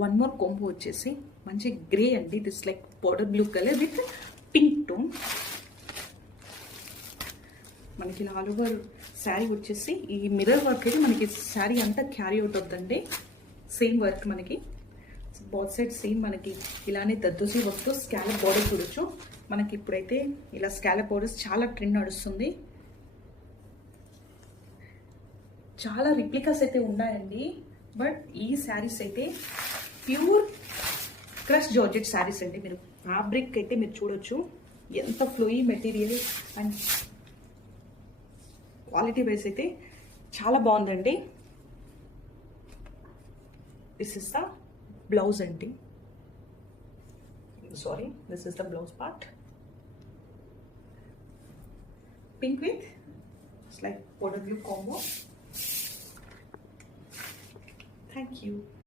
One more combo వచ్చేసి మంచి grey అండి. This like powder blue colour with pink tone. మనకి ఇలా ఆల్ ఓవర్ శారీ వచ్చేసి ఈ మిర్రర్ వర్క్ అయితే మనకి శారీ అంతా క్యారీ అవుట్ అవుతుందండి. సేమ్ వర్క్ మనకి బోత్ సైడ్ సేమ్ మనకి ఇలానే దద్దోసి వర్క్తో స్కాలప్ బోర్డర్ చూడొచ్చు. మనకి ఇప్పుడైతే ఇలా స్కాలప్ బోర్డర్స్ చాలా ట్రెండ్ నడుస్తుంది. చాలా రిప్లికాస్ అయితే ఉన్నాయండి. బట్ ఈ శారీస్ అయితే ప్యూర్ క్రష్ జార్జెట్ శారీస్ అండి. మీరు ఫ్యాబ్రిక్ అయితే మీరు చూడొచ్చు ఎంత flowy material and quality wise అయితే చాలా బాగుందండి. దిస్ ఇస్ ద బ్లౌజ్ అండి. Sorry, this is the blouse part. Pink with like powder blue combo. Thank you.